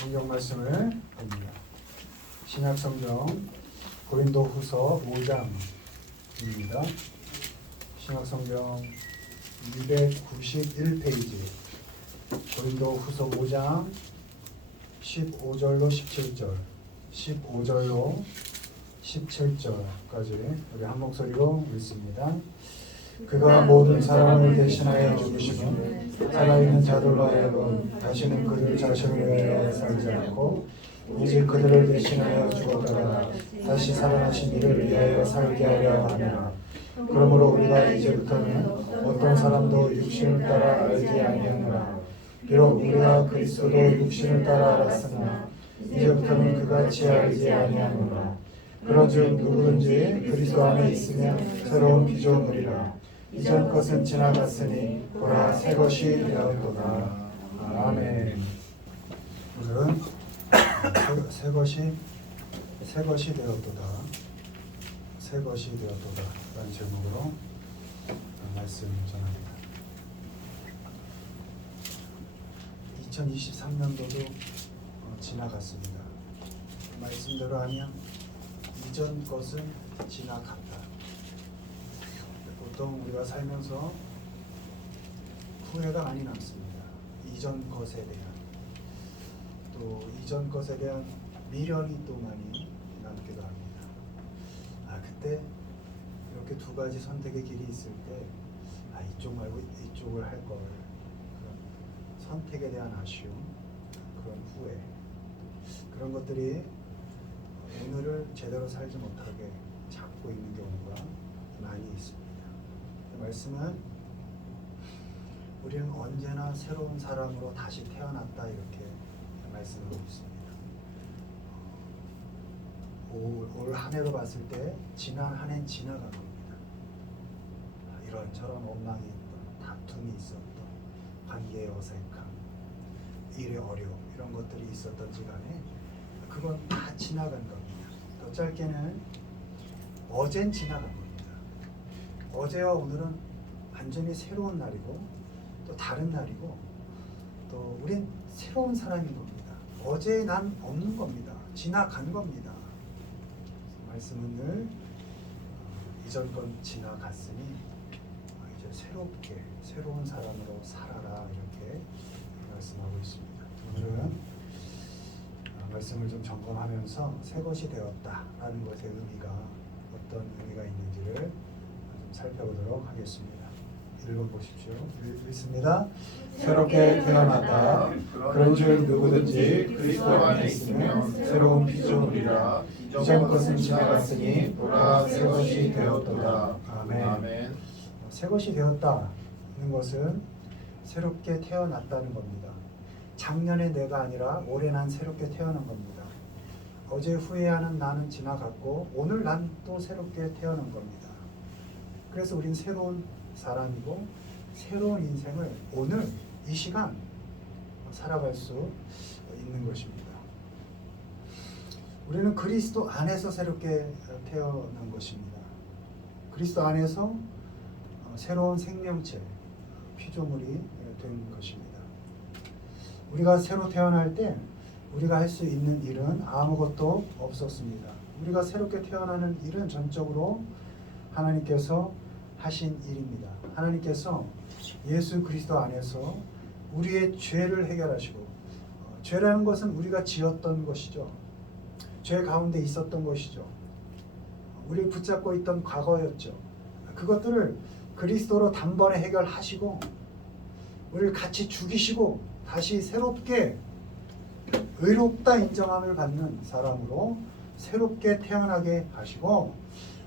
성경 말씀을 봅니다. 신약 성경 고린도 후서 5장입니다. 신약 성경 291페이지 고린도 후서 5장 15절로 17절 15절로 17절까지 우리 한 목소리로 읽습니다. 그가 모든 사람을 대신하여 죽으시고 살아있는 자들로 하여금 다시는 그들 자신을 위하여 살지 않고 오직 그들을 대신하여 죽었다가 다시 살아나신 이를 위하여 살게 하려 하느라. 그러므로 우리가 이제부터는 어떤 사람도 육신을 따라 알지 아니하노라. 비록 우리가 그리스도도 육신을 따라 알았으나 이제부터는 그같이 알지 아니하노라. 그런즉 누구든지 그리스도 안에 있으면 새로운 피조물이라 이전 것은 지나갔으니 보라 새 것이 되었도다. 아멘. 오늘은 새, 새 것이 새 것이 되었도다. 새 것이 되었도다 라는 제목으로 말씀 전합니다. 2023년도도 어, 지나갔습니다. 말씀대로 하면 이전 것은 지나갔다. 보통 우리가 살면서 후회가 많이 남습니다. 이전 것에 대한 또 이전 것에 대한 미련이 또 많이 남기도 합니다. 아 그때 이렇게 두 가지 선택의 길이 있을 때 아 이쪽 말고 이쪽을 할 걸 그런 선택에 대한 아쉬움 그런 후회 그런 것들이 오늘을 제대로 살지 못하게 잡고 있는 경우가 많이 있습니다. 말씀은 우리는 언제나 새로운 사람으로 다시 태어났다 이렇게 말씀하고 있습니다. 올한 해로 봤을 때 지난 한 해는 지나간 겁니다. 아, 이런 저런 원망이 있던 다툼이 있었던 관계의 어색함, 일의 어려움 이런 것들이 있었던지 간에 그건 다 지나간 겁니다. 더 짧게는 어젠 지나간 겁니다. 어제와 오늘은 완전히 새로운 날이고 또 다른 날이고 또 우린 새로운 사람인 겁니다. 어제 난 없는 겁니다. 지나간 겁니다. 말씀은 늘 어, 이전 건 지나갔으니 어, 이제 새롭게 새로운 사람으로 살아라 이렇게 말씀하고 있습니다. 오늘은 어, 말씀을 좀 점검하면서 새 것이 되었다라는 것의 의미가 어떤 의미가 있는지를 좀 살펴보도록 하겠습니다. 읽어보십시오. 읽- 읽습니다. 새롭게 태어났다. 그런즉 누구든지 그리스도 안에 있으면 새로운 피조물이라 이전 것은 지나갔으니 보라 새 것이 되었도다. 아멘. 아멘. 새 것이 되었다는 것은 새롭게 태어났다는 겁니다. 작년에 내가 아니라 올해 난 새롭게 태어난 겁니다. 어제 후회하는 나는 지나갔고 오늘 난 또 새롭게 태어난 겁니다. 그래서 우린 새로운 사람이고 새로운 인생을 오늘 이 시간 살아갈 수 있는 것입니다. 우리는 그리스도 안에서 새롭게 태어난 것입니다. 그리스도 안에서 어, 새로운 생명체, 피조물이 된 것입니다. 우리가 새로 태어날 때 우리가 할 수 있는 일은 아무것도 없었습니다. 우리가 새롭게 태어나는 일은 전적으로 하나님께서 하신 일입니다. 하나님께서 예수 그리스도 안에서 우리의 죄를 해결하시고 어, 죄라는 것은 우리가 지었던 것이죠. 죄 가운데 있었던 것이죠. 우리를 붙잡고 있던 과거였죠. 그것들을 그리스도로 단번에 해결하시고 우리를 같이 죽이시고 다시 새롭게 의롭다 인정함을 받는 사람으로 새롭게 태어나게 하시고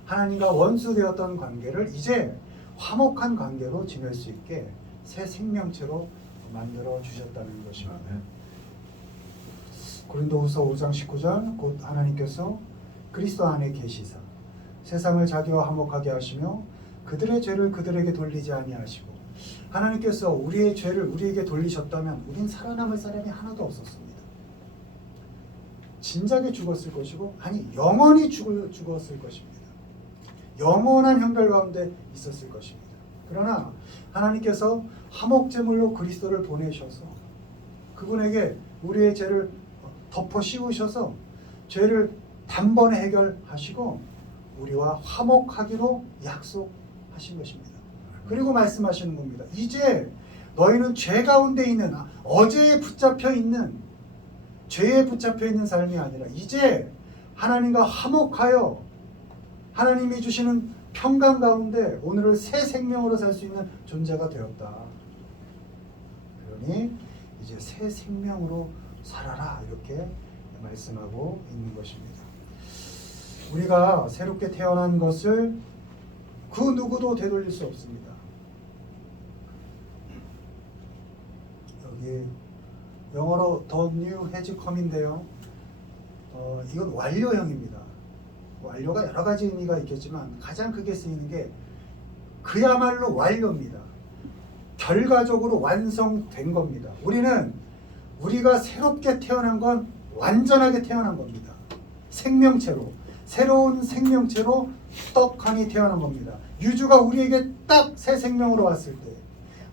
하나님과 원수 되었던 관계를 이제 화목한 관계로 지낼 수 있게 새 생명체로 만들어 주셨다는 것입니다. 고린도후서 5장 19절 곧 하나님께서 그리스도 안에 계시사 세상을 자기와 화목하게 하시며 그들의 죄를 그들에게 돌리지 아니하시고 하나님께서 우리의 죄를 우리에게 돌리셨다면 우린 살아남을 사람이 하나도 없었습니다. 진작에 죽었을 것이고 아니 영원히 죽을, 죽었을 것입니다. 영원한 형벌 가운데 있었을 것입니다. 그러나 하나님께서 화목제물로 그리스도를 보내셔서 그분에게 우리의 죄를 덮어 씌우셔서 죄를 단번에 해결하시고 우리와 화목하기로 약속하신 것입니다. 그리고 말씀하시는 겁니다. 이제 너희는 죄 가운데 있는 어제에 붙잡혀 있는 죄에 붙잡혀 있는 삶이 아니라 이제 하나님과 화목하여 하나님이 주시는 평강 가운데 오늘을 새 생명으로 살 수 있는 존재가 되었다. 그러니 이제 새 생명으로 살아라 이렇게 말씀하고 있는 것입니다. 우리가 새롭게 태어난 것을 그 누구도 되돌릴 수 없습니다. 여기 영어로 has come인데요. 어, 이건 완료형입니다. 완료가 여러 가지 의미가 있겠지만 가장 크게 쓰이는 게 그야말로 완료입니다. 결과적으로 완성된 겁니다. 우리는 우리가 새롭게 태어난 건 완전하게 태어난 겁니다. 생명체로 새로운 생명체로 떡하니 태어난 겁니다. 유주가 우리에게 딱 새 생명으로 왔을 때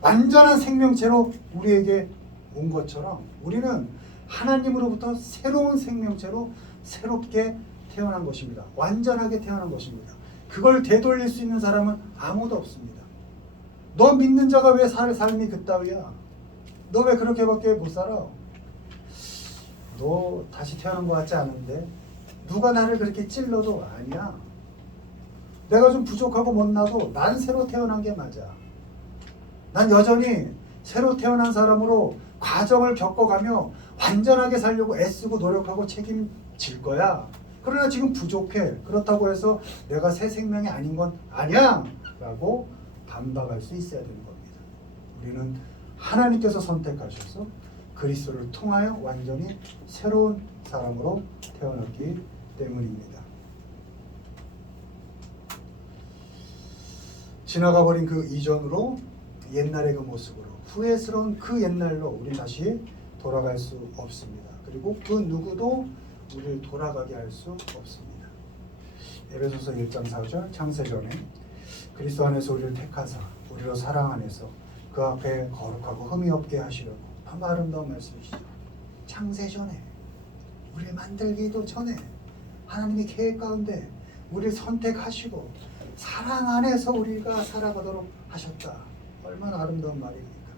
완전한 생명체로 우리에게 온 것처럼 우리는 하나님으로부터 새로운 생명체로 새롭게 태어난 것입니다. 완전하게 태어난 것입니다. 그걸 되돌릴 수 있는 사람은 아무도 없습니다. 너 믿는 자가 왜 살 삶이 그따위야? 너 왜 그렇게밖에 못 살아? 너 다시 태어난 것 같지 않은데 누가 나를 그렇게 찔러도 아니야. 내가 좀 부족하고 못나도 난 새로 태어난 게 맞아. 난 여전히 새로 태어난 사람으로 과정을 겪어가며 완전하게 살려고 애쓰고 노력하고 책임질 거야. 그러나 지금 부족해. 그렇다고 해서 내가 새 생명이 아닌 건 아니야. 라고 반박할 수 있어야 되는 겁니다. 우리는 하나님께서 선택하셔서 그리스도를 통하여 완전히 새로운 사람으로 태어났기 때문입니다. 지나가 버린 그 이전으로 옛날의 그 모습으로 후회스러운 그 옛날로 우리 다시 돌아갈 수 없습니다. 그리고 그 누구도 우리를 돌아가게 할 수 없습니다. 에베소서 1장 4절 창세전에 그리스도 안에서 우리를 택하사 우리로 사랑 안에서 그 앞에 거룩하고 흠이 없게 하시려고 너무 아름다운 말씀이시죠. 창세전에 우리를 만들기도 전에 하나님의 계획 가운데 우리를 선택하시고 사랑 안에서 우리가 살아가도록 하셨다. 얼마나 아름다운 말입니까?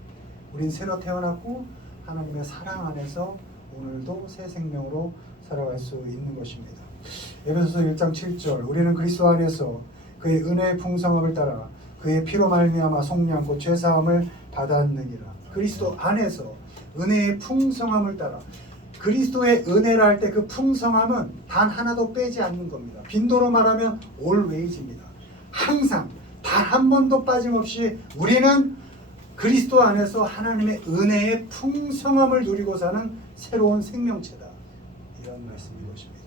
우린 새로 태어났고 하나님의 사랑 안에서 오늘도 새 생명으로 살아갈 수 있는 것입니다. 에베소서 1장 7절 우리는 그리스도 안에서 그의 은혜의 풍성함을 따라 그의 피로 말미암아 속량고 죄 사함을 받았느니라. 그리스도 안에서 은혜의 풍성함을 따라 그리스도의 은혜라 할 때 그 풍성함은 단 하나도 빼지 않는 겁니다. 빈도로 말하면 always입니다. 항상 단 한 번도 빠짐없이 우리는 그리스도 안에서 하나님의 은혜의 풍성함을 누리고 사는 새로운 생명체다. 이런 말씀인 것입니다.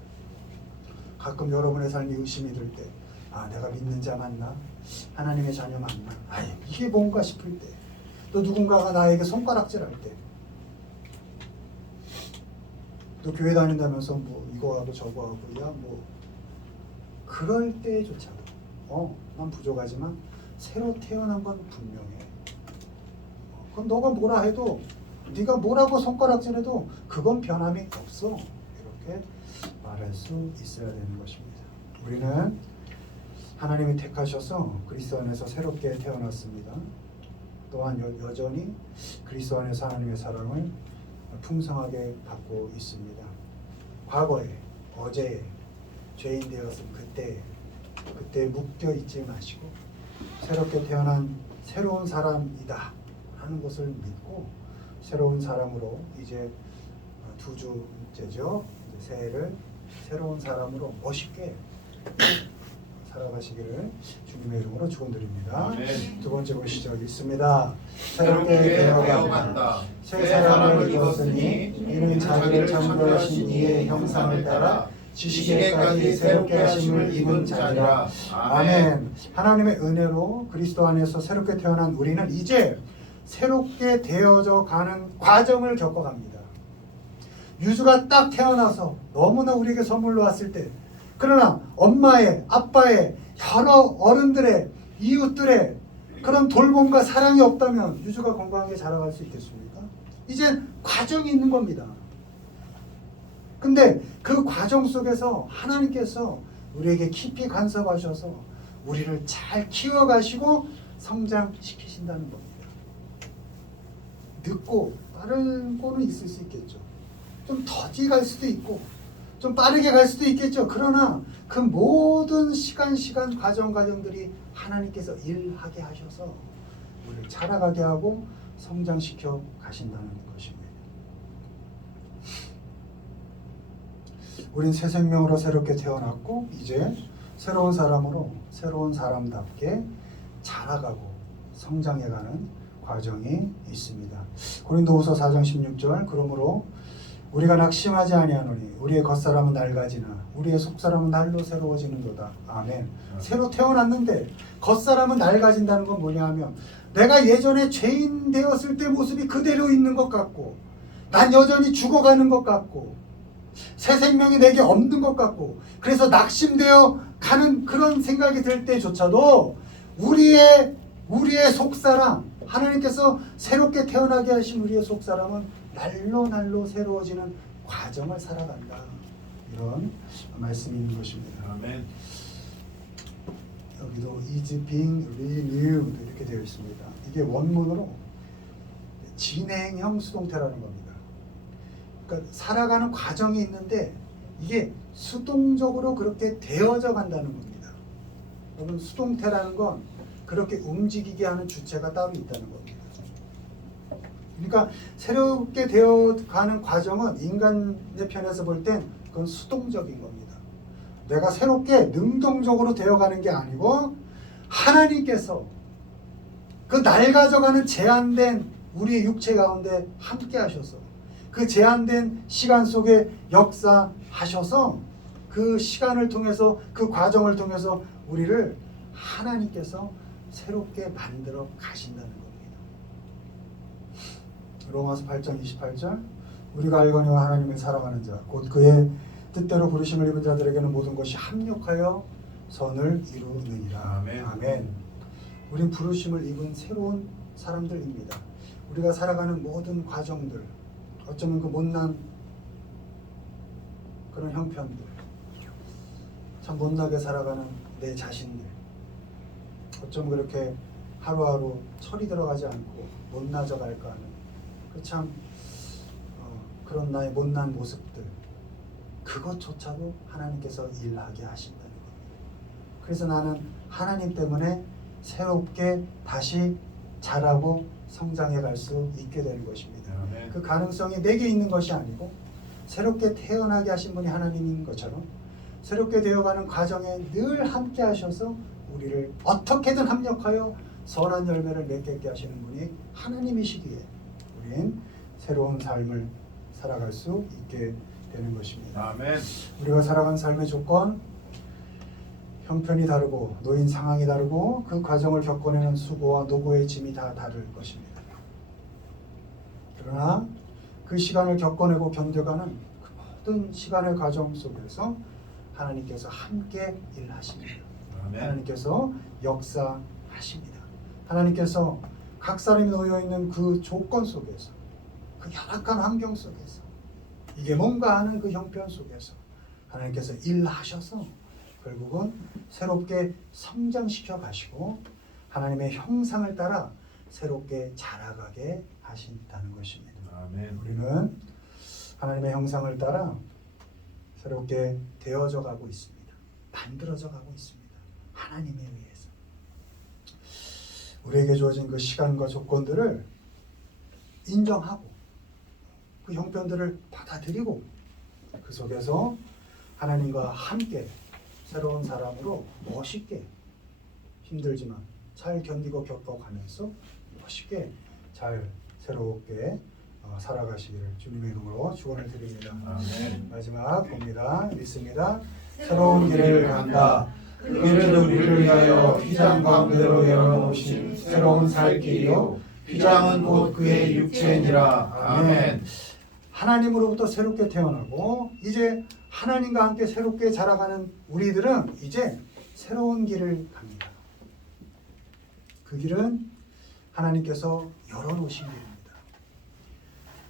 가끔 여러분의 삶이 의심이 들 때, 아, 내가 믿는 자 맞나? 하나님의 자녀 맞나? 아, 이게 뭔가 싶을 때, 또 누군가가 나에게 손가락질 할 때, 또 교회 다닌다면서 뭐 이거 하고 저거 하고 야뭐 그럴 때조차도 어, 난 부족하지만 새로 태어난 건 분명해. 어, 그건 너가 뭐라 해도 네가 뭐라고 손가락질해도 그건 변함이 없어. 이렇게 말할 수 있어야 되는 것입니다. 우리는 하나님이 택하셔서 그리스도 안에서 새롭게 태어났습니다. 또한 여, 여전히 그리스도 안에서 하나님의 사랑을 풍성하게 받고 있습니다. 과거에 어제 죄인 되었음 그때 그때 묶여 있지 마시고 새롭게 태어난 새로운 사람이다 하는 것을 믿고 새로운 사람으로 이제 두 주째죠. 새해를 새로운 사람으로 멋있게 살아가시기를 주님의 이름으로 축원드립니다. 아멘. 두 번째 보시죠. 있습니다. 새롭게. 되어간다. 새 사람을 입었으니 이는 자기를 창조하신 이의 형상을 따라 지식에까지 새롭게 하심을 입은 자니라. 아멘. 하나님의 은혜로 그리스도 안에서 새롭게 태어난 우리는 이제 새롭게 되어져 가는 과정을 겪어갑니다. 유주가 딱 태어나서 너무나 우리에게 선물로 왔을 때 그러나 엄마의 아빠의 여러 어른들의 이웃들의 그런 돌봄과 사랑이 없다면 유주가 건강하게 자라갈 수 있겠습니까? 이젠 과정이 있는 겁니다. 근데 그 과정 속에서 하나님께서 우리에게 깊이 간섭하셔서 우리를 잘 키워가시고 성장시키신다는 겁니다. 늦고 빠른 거는 있을 수 있겠죠. 좀 더디 갈 수도 있고 좀 빠르게 갈 수도 있겠죠. 그러나 그 모든 시간 시간 과정 과정들이 하나님께서 일하게 하셔서 우리를 자라가게 하고 성장시켜 가신다는 것입니다. 우린 새 생명으로 새롭게 태어났고 이제 새로운 사람으로 새로운 사람답게 자라가고 성장해가는 과정이 있습니다. 고린도후서 4장 16절 그러므로 우리가 낙심하지 아니하노니 우리의 겉사람은 낡아지나 우리의 속사람은 날로 새로워지는도다. 아멘. 새로 태어났는데 겉사람은 낡아진다는 건 뭐냐 하면 내가 예전에 죄인 되었을 때 모습이 그대로 있는 것 같고 난 여전히 죽어가는 것 같고 새 생명이 내게 없는 것 같고 그래서 낙심되어 가는 그런 생각이 들 때조차도 우리의 우리의 속사람 하나님께서 새롭게 태어나게 하신 우리의 속사람은 날로 날로 새로워지는 과정을 살아간다 이런 말씀이 있는 것입니다. 아멘. 여기도 is being renewed 이렇게 되어 있습니다. 이게 원문으로 진행형 수동태라는 겁니다. 그러니까 살아가는 과정이 있는데 이게 수동적으로 그렇게 되어져 간다는 겁니다. 여러분 수동태라는 건 그렇게 움직이게 하는 주체가 따로 있다는 겁니다. 그러니까 새롭게 되어가는 과정은 인간의 편에서 볼 땐 그건 수동적인 겁니다. 내가 새롭게 능동적으로 되어가는 게 아니고 하나님께서 그 낡아져가는 제한된 우리의 육체 가운데 함께 하셔서 그 제한된 시간 속에 역사하셔서 그 시간을 통해서 그 과정을 통해서 우리를 하나님께서 새롭게 만들어 가신다는 겁니다. 로마서 8장 28절 우리가 알거니와 하나님을 사랑하는 자 곧 그의 뜻대로 부르심을 입은 자들에게는 모든 것이 합력하여 선을 이루느니라. 아멘. 우린 부르심을 입은 새로운 사람들입니다. 우리가 살아가는 모든 과정들, 어쩌면 그 못난 그런 형편들, 참 못나게 살아가는 내 자신들, 어쩜 그렇게 하루하루 철이 들어가지 않고 못나져 갈까 하는 그 참 어, 그런 나의 못난 모습들, 그것조차도 하나님께서 일하게 하신다는 겁니다. 그래서 나는 하나님 때문에 새롭게 다시 자라고 성장해 갈 수 있게 되는 것입니다. 아멘. 그 가능성이 내게 있는 것이 아니고 새롭게 태어나게 하신 분이 하나님인 것처럼 새롭게 되어가는 과정에 늘 함께 하셔서 우리를 어떻게든 합력하여 선한 열매를 맺게 하시는 분이 하나님이시기에 우린 새로운 삶을 살아갈 수 있게 되는 것입니다. 아멘. 우리가 살아간 삶의 조건, 형편이 다르고 노인 상황이 다르고 그 과정을 겪어내는 수고와 노고의 짐이 다 다를 것입니다. 그러나 그 시간을 겪어내고 견뎌가는 그 모든 시간의 과정 속에서 하나님께서 함께 일하십니다. 아멘. 하나님께서 역사하십니다. 하나님께서 각 사람이 놓여 있는 그 조건 속에서 그 열악한 환경 속에서 이게 뭔가 하는 그 형편 속에서 하나님께서 일하셔서 결국은 새롭게 성장시켜 가시고 하나님의 형상을 따라 새롭게 자라가게 하신다는 것입니다. 아멘. 우리는 하나님의 형상을 따라 새롭게 되어져 가고 있습니다. 만들어져 가고 있습니다. 하나님에 의해서. 우리에게 주어진 그 시간과 조건들을 인정하고 그 형편들을 받아들이고 그 속에서 하나님과 함께 새로운 사람으로 멋있게 힘들지만 잘 견디고 겪어가면서 멋있게 잘 새롭게 어, 살아가시기를 주님의 이름으로 축원을 드립니다. 아멘. 마지막 봅니다. 읽습니다. 새로운 길을 간다. 그 길은 우리를 위하여 휘장 가운데로 열어놓으신 새로운 살 길이요 휘장은 곧 그의 육체니라 아멘 하나님으로부터 새롭게 태어나고 이제 하나님과 함께 새롭게 자라가는 우리들은 이제 새로운 길을 갑니다. 그 길은 하나님께서 열어놓으신 길입니다.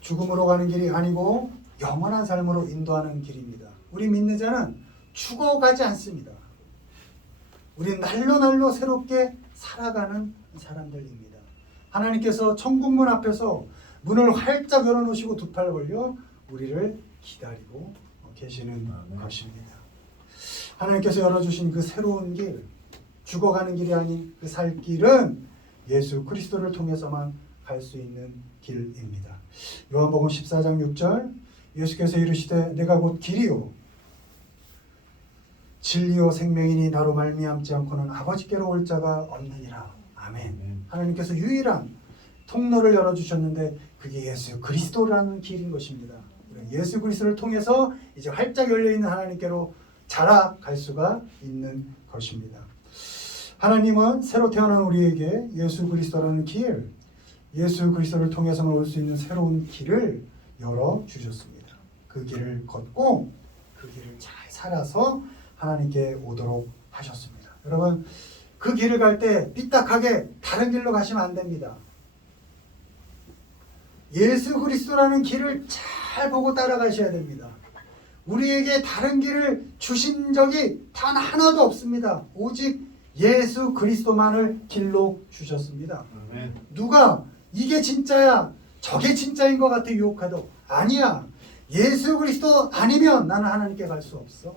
죽음으로 가는 길이 아니고 영원한 삶으로 인도하는 길입니다. 우리 믿는 자는 죽어가지 않습니다. 우리 날로 날로 새롭게 살아가는 사람들입니다. 하나님께서 천국문 앞에서 문을 활짝 열어놓으시고 두 팔 벌려 우리를 기다리고 계시는 아멘. 것입니다. 하나님께서 열어주신 그 새로운 길, 죽어가는 길이 아닌 그 살 길은 예수 그리스도를 통해서만 갈 수 있는 길입니다. 요한복음 14장 6절 예수께서 이르시되 내가 곧 길이요 진리요 생명이니 나로 말미암지 않고는 아버지께로 올 자가 없느니라. 아멘. 아멘. 하나님께서 유일한 통로를 열어 주셨는데 그게 예수 그리스도라는 길인 것입니다. 예수 그리스도를 통해서 이제 활짝 열려 있는 하나님께로 자라갈 수가 있는 것입니다. 하나님은 새로 태어난 우리에게 예수 그리스도라는 길, 예수 그리스도를 통해서만 올 수 있는 새로운 길을 열어 주셨습니다. 그 길을 걷고 그 길을 잘 살아서 하나님께 오도록 하셨습니다. 여러분 그 길을 갈 때 삐딱하게 다른 길로 가시면 안 됩니다. 예수 그리스도라는 길을 잘 보고 따라가셔야 됩니다. 우리에게 다른 길을 주신 적이 단 하나도 없습니다. 오직 예수 그리스도만을 길로 주셨습니다. 아멘. 누가 이게 진짜야, 저게 진짜인 것 같아 유혹하도 아니야. 예수 그리스도 아니면 나는 하나님께 갈 수 없어.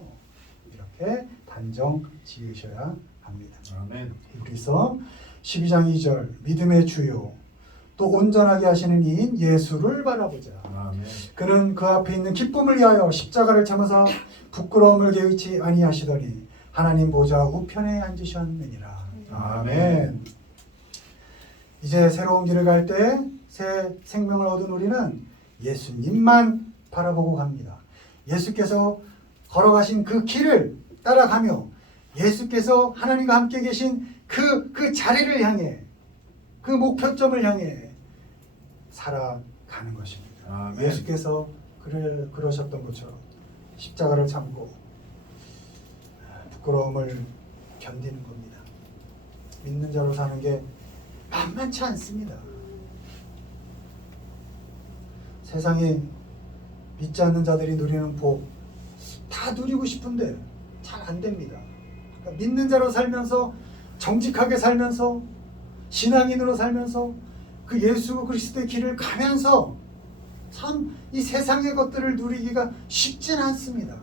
이렇게 단정 지으셔야 합니다. 아멘. 그래서 12장 2절 믿음의 주요 또 온전하게 하시는 이인 예수를 바라보자. 아멘. 그는 그 앞에 있는 기쁨을 위하여 십자가를 참으사 부끄러움을 개의치 아니하시더니 하나님 보좌 우편에 앉으셨느니라. 아멘. 이제 새로운 길을 갈 때 새 생명을 얻은 우리는 예수님만 바라보고 갑니다. 예수께서 걸어가신 그 길을 따라가며 예수께서 하나님과 함께 계신 그, 그 자리를 향해 그 목표점을 향해 살아가는 것입니다. 아멘. 예수께서 그를 그러셨던 것처럼 십자가를 참고 부끄러움을 견디는 겁니다. 믿는 자로 사는 게 만만치 않습니다. 세상에 믿지 않는 자들이 누리는 복 다 누리고 싶은데 잘 안 됩니다. 그러니까 믿는 자로 살면서 정직하게 살면서 신앙인으로 살면서 그 예수 그리스도의 길을 가면서 참 이 세상의 것들을 누리기가 쉽진 않습니다.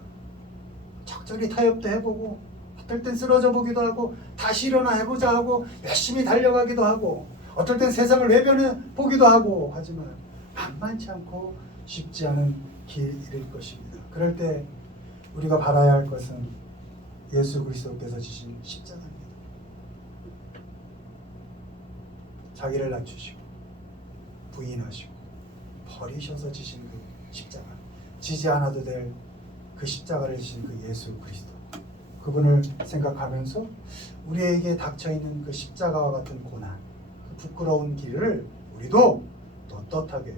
적절히 타협도 해보고 어떨 땐 쓰러져 보기도 하고 다시 일어나 해보자 하고 열심히 달려가기도 하고 어떨 땐 세상을 외면해 보기도 하고 하지만 만만치 않고 쉽지 않은 길일 것입니다. 그럴 때 우리가 바라야 할 것은 예수 그리스도께서 지신 십자가입니다. 자기를 낮추시고 부인하시고 버리셔서 지신 그 십자가 지지 않아도 될 그 십자가를 지신 그 예수 그리스도 그분을 생각하면서 우리에게 닥쳐 있는 그 십자가와 같은 고난 그 부끄러운 길을 우리도 떳떳하게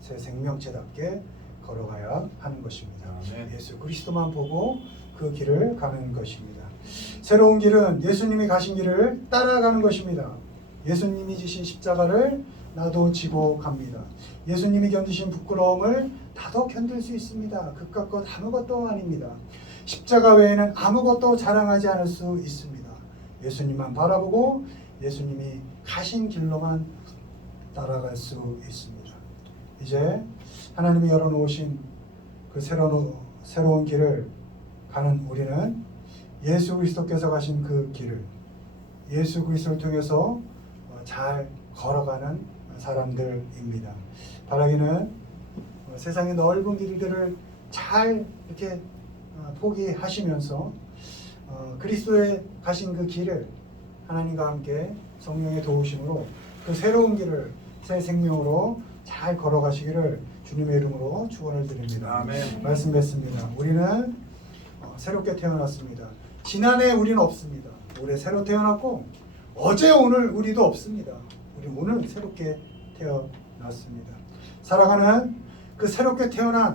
새 생명체답게 걸어가야 하는 것입니다. 아멘. 예수 그리스도만 보고 그 길을 가는 것입니다. 새로운 길은 예수님이 가신 길을 따라가는 것입니다. 예수님이 지신 십자가를 나도 지고 갑니다. 예수님이 견디신 부끄러움을 나도 견딜 수 있습니다. 그깟 것 아무것도 아닙니다. 십자가 외에는 아무것도 자랑하지 않을 수 있습니다. 예수님만 바라보고 예수님이 가신 길로만 따라갈 수 있습니다. 이제 하나님이 열어놓으신 그 새로운, 새로운 길을 가는 우리는 예수 그리스도께서 가신 그 길을 예수 그리스도를 통해서 어, 잘 걸어가는 사람들입니다. 바라기는 어, 세상의 넓은 길들을 잘 이렇게 어, 포기하시면서 어, 그리스도의 가신 그 길을 하나님과 함께 성령의 도우심으로 그 새로운 길을 새 생명으로 잘 걸어가시기를 주님의 이름으로 축원을 드립니다. 아멘. 말씀 뵙습니다. 우리는 어, 새롭게 태어났습니다. 지난해 우리는 없습니다. 올해 새로 태어났고 어제 오늘 우리도 없습니다. 우리 오늘 새롭게 태어났습니다. 살아가는 그 새롭게 태어난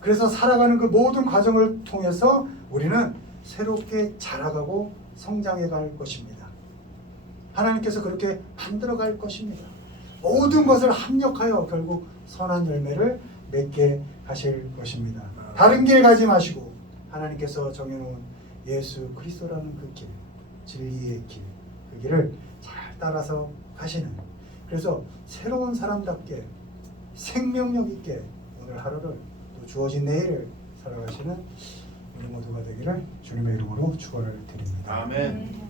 그래서 살아가는 그 모든 과정을 통해서 우리는 새롭게 자라가고 성장해 갈 것입니다. 하나님께서 그렇게 만들어 갈 것입니다. 모든 것을 합력하여 결국 선한 열매를 맺게 가실 것입니다. 다른 길 가지 마시고 하나님께서 정해놓은 예수 그리스도라는 그 길, 진리의 길, 그 길을 잘 따라서 가시는. 그래서 새로운 사람답게 생명력 있게 오늘 하루를 또 주어진 내일을 살아가시는 우리 모두가 되기를 주님의 이름으로 축원을 드립니다. 아멘.